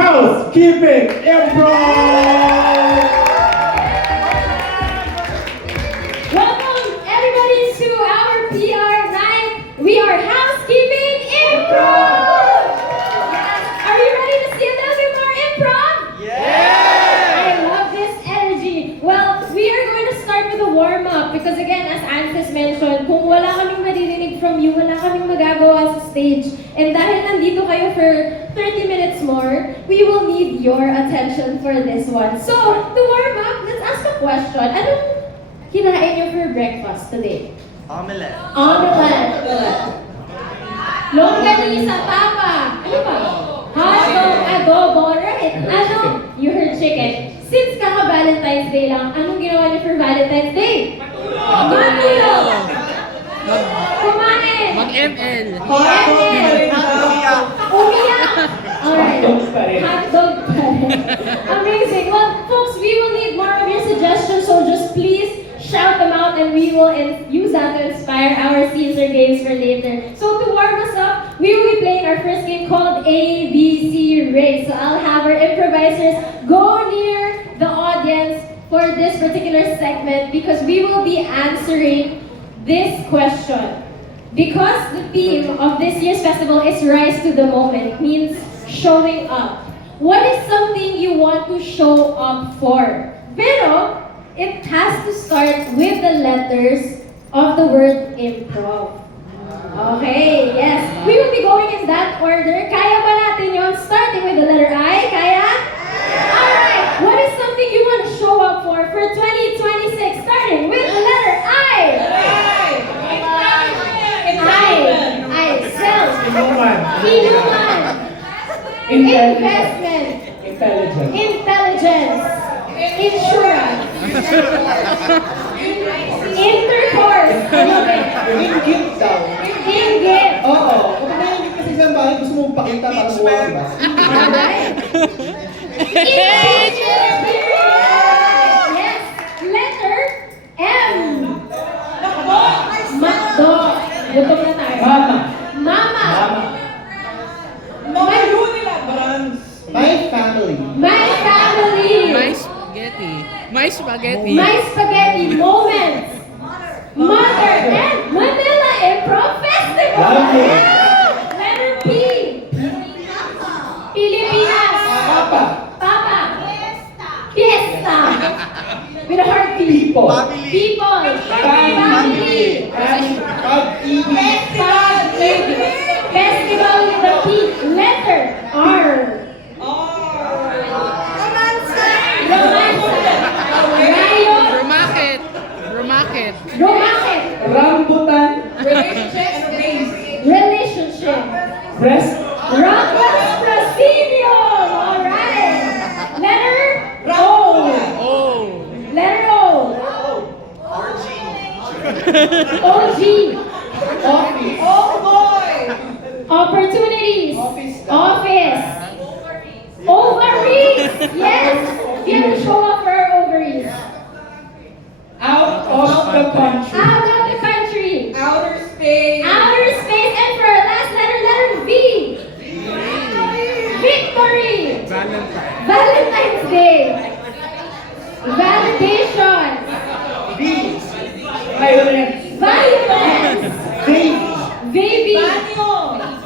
Housekeeping Improv! Welcome everybody to our PR night. We are Housekeeping Improv! Yes. Are you ready to see a little bit more improv? Yeah! I love this energy. Well, we are going to start with a warm-up because again, as Antes mentioned, kung wala kaming maririnig from you, wala kaming magagawa sa stage. And dahil nandito kayo for 30 minutes more, we will need your attention for this one. So, to warm up, let's ask a question. Anong kinain niyo for breakfast today? Omelette. Omelette. Longganisa, papa. Ano ba? Hotdog, adobo, right? Ano? You heard chicken. Since kaka-Valentine's Day lang, anong ginawa niyo for Valentine's Day? Matulog! Kumain! Mag-ML. Umiyak! Alright. Hotdog pa rin. Amazing. Well, folks, we will need more of your suggestions, so just please shout them out and we will use that to inspire our Caesar games for later. So to warm us up, we will be playing our first game called ABC Race. So I'll have our improvisers go near the audience for this particular segment because we will be answering this question. Because the theme of this year's festival is Rise to the Moment, means showing up. What is something you want to show up for? Pero, it has to start with the letters of the word improv. Okay, yes. We will be going in that order. Kaya ba natin yun? Starting with the letter I. Kaya? Alright, what is something you want to show up for 2026? Starting with the letter I. Self. Inuman. Investment. Intelligence. Insurance. Intercourse. Ano ba? Ingit daw. Inggit. Oo. Kung naingit kasi isang bagay, gusto mong pakita para mawa, diba? Alright. Impeachment. Yes. Letter M. Makdo. Gutom na tayo. Mama. My family. My family. My spaghetti. My spaghetti. My spaghetti moments. Mother and Manila Improv Festival. Lovely. Yeah. Letter P. Pilipinas. Papa. Fiesta. With a heartbeat. People. People. Family. Pag-ibig. Festival with a P. Letter R. Romansa. Riot. Rumakit. Rambutan. Relationship. Breast. Ramos Presidio. Alright. Letter O. Oh. Letter O. OG. Office. Opportunities. Office. Ovaries. Yes. You have to show up for our ovaries. Out of the country. Out of the country. Outer space. Outer space. And for our last letter, letter V. Victory. Valentine's Day. Validation. Bees. Violence. Violence. Baby. Baby.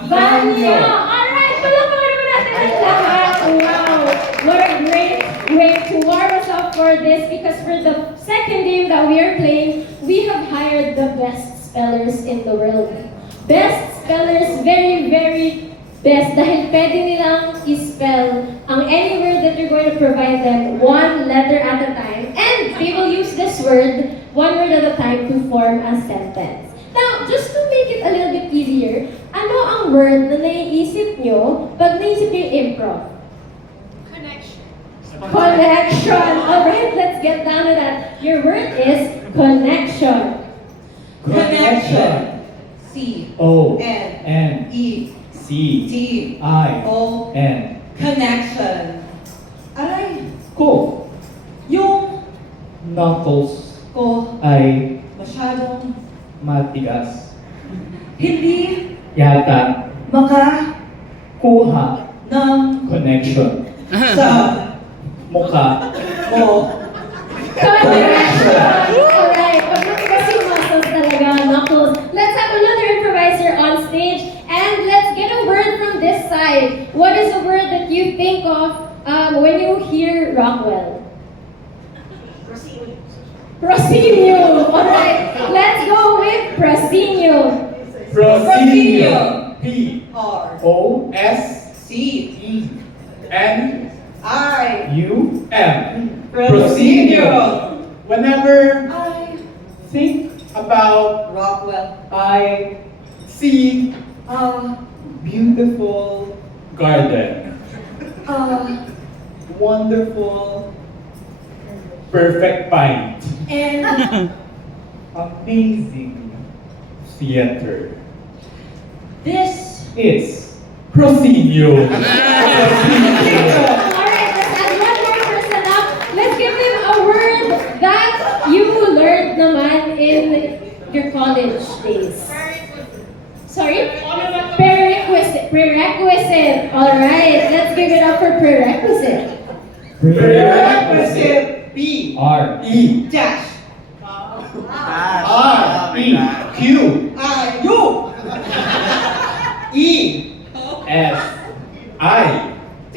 Banyo. Alright, palakpakan naman natin ang lahat. Wow. What a great way to warm us up for this because for the second game that we are playing, we have hired the best spellers in the world. Best spellers, very, very best dahil pwede nilang i-spell ang any word that you're going to provide them one letter at a time and they will use this word one word at a time to form a sentence. Now, just to make it a little bit easier, ano ang word na naiisip nyo pag naisip nyo yung improv? Connection. Alright, let's get down to that. Your word is connection. Connection. C. O. N. N. E. C. T. I. O. N. Connection. Aray. Ko. Yung Knuckles ko ay masyadong matigas. hindi Yata maka kuha Ng Connection. sa Mukha. mo. Connection! Alright, pag matigas yung muscles talaga, knuckles. Let's have another improviser on stage and let's get a word from this side. What is a word that you think of when you hear Rockwell? Proscenio. Alright, let's go with proscenio. Proscenio. P. R. O. S. C. E. N. I. U. M. Proscenio. Whenever I. think about, Rockwell. I see beautiful garden, wonderful, perfect pint, And amazing theater. this It's Proscenio. Alright, let's add one more person up. Let's give him a word that you learned naman in your college days. Sorry? Prerequisite. Prerequisite. Alright, let's give it up for prerequisite. Prerequisite. P. R. E. Dash. R. E. Q. I. U. E. S. I. T.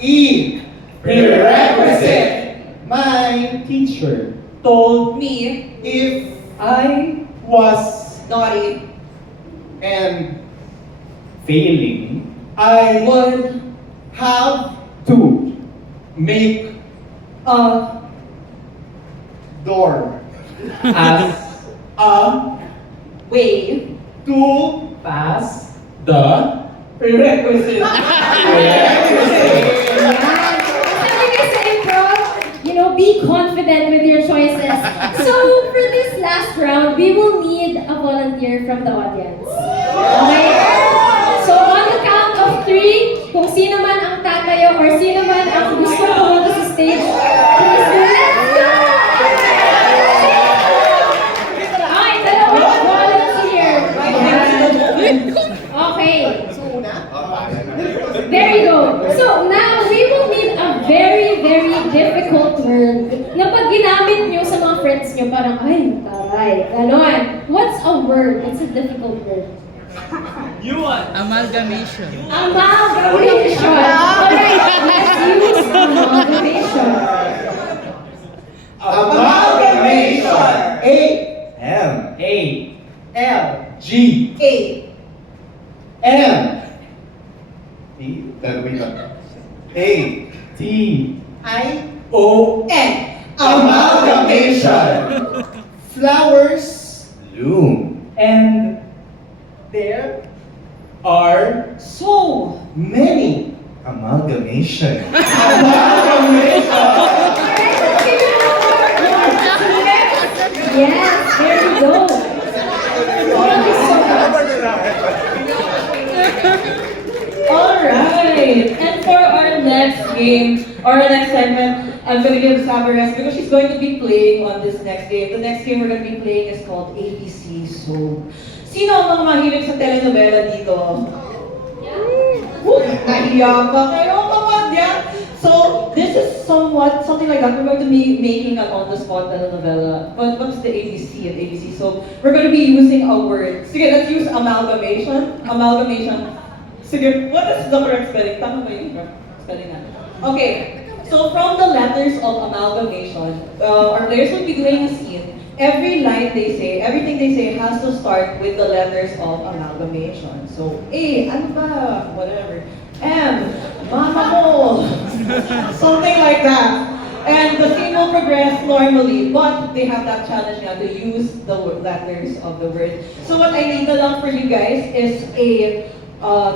E. Prerequisite. My teacher told Me. if I was Naughty. and failing, I Would. have to make door as a Way. to pass the prerequisite. Prerequisite. Yan. Sabi nga sa improv, be confident with your choices. So, for this last round, we will need a volunteer from the audience. Okay? So, on the count of 3, kung sino man ang tatayo or sino man ang gusto pumunta sa stage, please do. Let's go! Okay, dalawang volunteer. Okay. There you go. So now we will need a very, very difficult word na pag ginamit nyo sa mga friends nyo, parang, ay, taray, ganon. What's a word? What's a difficult word? Amalgamation. Amalgamation. Alright, let's use amalgamation. Amalgamation. A. M. A. L. G. A. M. A. T. I. O. N. Amalgamation. Flowers bloom. And there are So. many amalgamation. Amalgamation. Alright, let's give it up for Yes, there you go. Thank you so much. Alright. And for our next game, or our next segment, I'm going to give Sam a rest because she's going to be playing on this next game. The next game we're going to be playing is called ABC So. Sino ang mga mahilig sa telenovela dito? Nahiya pa kayo, kapatya! So, this is something like that. We're going to be making an on-the-spot telenovela. But what's the ABC at ABC? So, we're going to be using a word. Sige, let's use amalgamation. Amalgamation. Sige, what is the correct spelling? Tama ba yung spelling natin? Okay, so from the letters of amalgamation, our players will be doing a scene. Every line they say, everything they say has to start with the letters of amalgamation. So, A, ano ba? Whatever. M, mama mo. Something like that. And the scene will progress normally, but they have that challenge now to use the letters of the word. So what I need na lang for you guys is a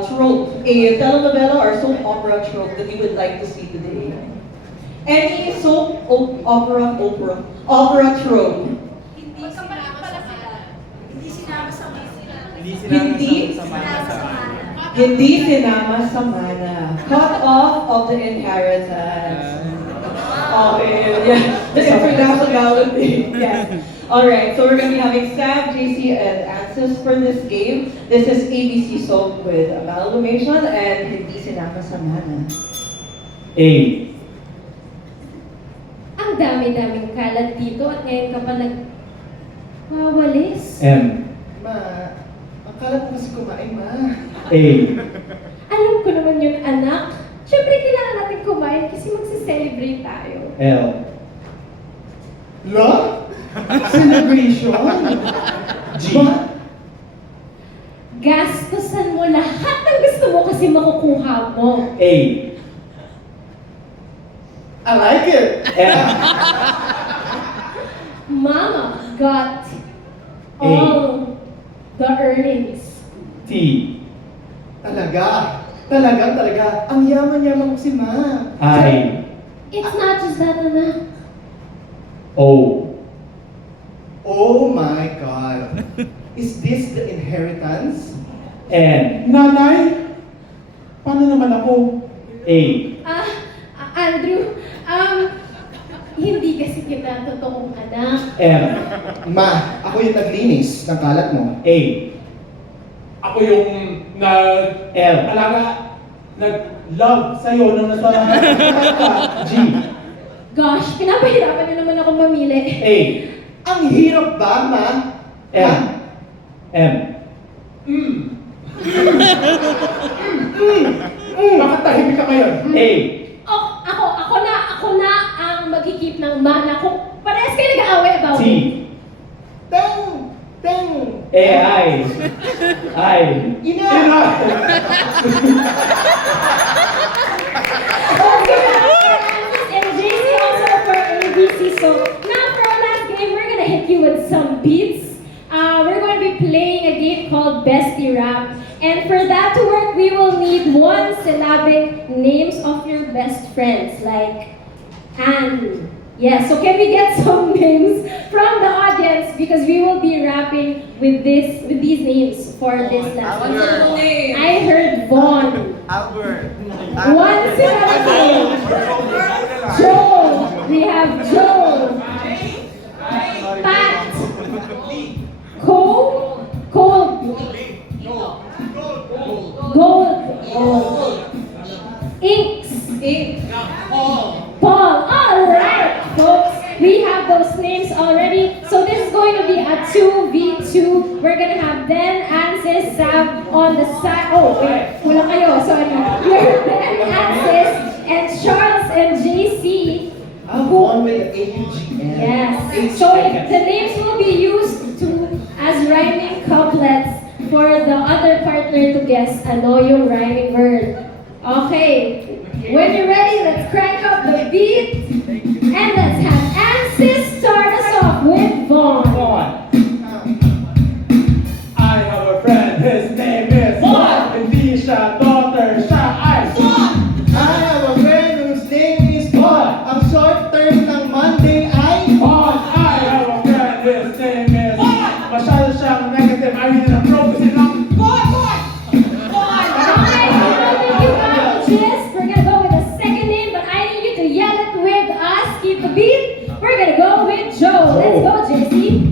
trope, a telenovela or soap opera trope that you would like to see today. Any soap opera trope. Hindi sinama sa mana. Cut off of the inheritance. Okay, yeah. The internationality. Yes. Alright, so we're going to be having Sam, JC, and answers for this game. This is ABC soap with amalgamation and hindi sinama sa mana. A. Ang dami-daming kalat dito at ngayon ka pa nagwawalis. M. Ma, akala ko kasi kumain, Ma. A. Alam ko naman yun, anak. Siyempre, kailangan natin kumain kasi magse-celebrate tayo. L. Lo? Celebration? G. Ma, Gastusan mo lahat ng gusto mo kasi makukuha mo. A. I like it. M. Mama got all the earnings. T. Talaga. Talaga. Ang yaman-yaman mo si Ma. I. It's not just that, anak. O. Oh my God. Is this the inheritance? N. Nanay? Paano naman ako? A. Andrew, hindi kasi kita totoong anak. M. Ma, ako yung naglinis ng kalat mo. A. Ako yung L. nag-love sa'yo nung nasa G. Gosh, pinapahirapan niyo naman ako mamili. A. Ang hirap ba, Ma? M. M. Bakit tahimik ka ngayon? A. Oh, ako na ang magkikip ng mana. Kung parehas kayo nag-aaway about T. it. Teng! A. I. I. Ina! And JC also for ABC. So now for our last game, we're gonna hit you with some beats. We're going to be playing a game called Bestie Rap. And for that to work, we will need one-syllabic names of your best friends, like Anne. Yeah, so can we get some names from the audience because we will be rapping with these names for this last one. I heard Vaughn. Albert. One syllable. Joe. We have Joe. Pat. Cole. Gold. Inks. Paul. All right, folks. We have those names already. So this is going to be a 2v2. We're gonna have Den, Ansis, Sav on the side. Oh, wait. Wala kayo. Sorry. We're Ben, Ansis, and Charles and JC. I'm on with the AUGN. Yes. So the names will be used as rhyming couplets for the other partner to guess a loyo rhyming word. Okay. When you're ready, let's crank up the beat. And let's have Ansis start us off with Vaughn. I have a friend, his name is Hindi siya daughter, siya ay I have a friend whose name is Paul. Ang short term ng Monday ay Paul. I have a friend, his name is masyado siyang negative. I need a pro kasi lang We're gonna go with the second name, but I need you to yell it with us. Keep the beat. We're gonna go with Joe. Let's go, JC.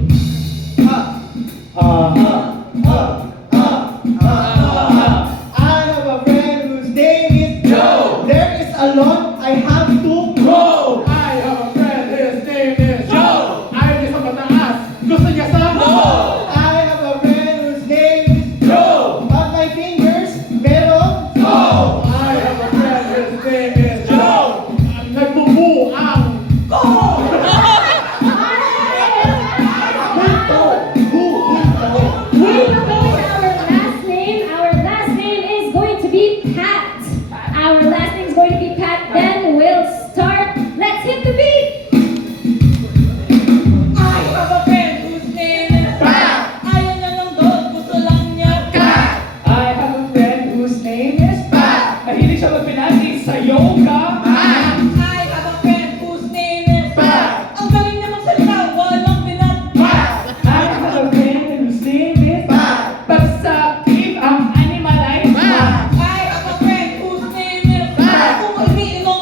I have a friend whose name is Joe. There is a lot I have to grow. I have a friend, his name is Joe. Ayaw niya sa mataas. Gusto niya sa I have a friend whose name is Joe. On my fingers, meron toe. I have a friend, his name is Joe. Nagbubu ang We're gonna go with our last name is going to be Pat. Our last name is going to be Pat. Then we'll start. Let's hit the beat. I have a friend whose name is Pat. Ayaw niya ng dog, gusto lang niya cat. I have a friend whose name is Pat. Mahilig siya magpinati sa yoga. I have a friend whose name is Pat. Ang galing niya magsalita, walang pinat. I have a friend whose name is Pat. Pag sa team, ang animal ay Pat. I have a friend whose name is Pat. Kung umiinom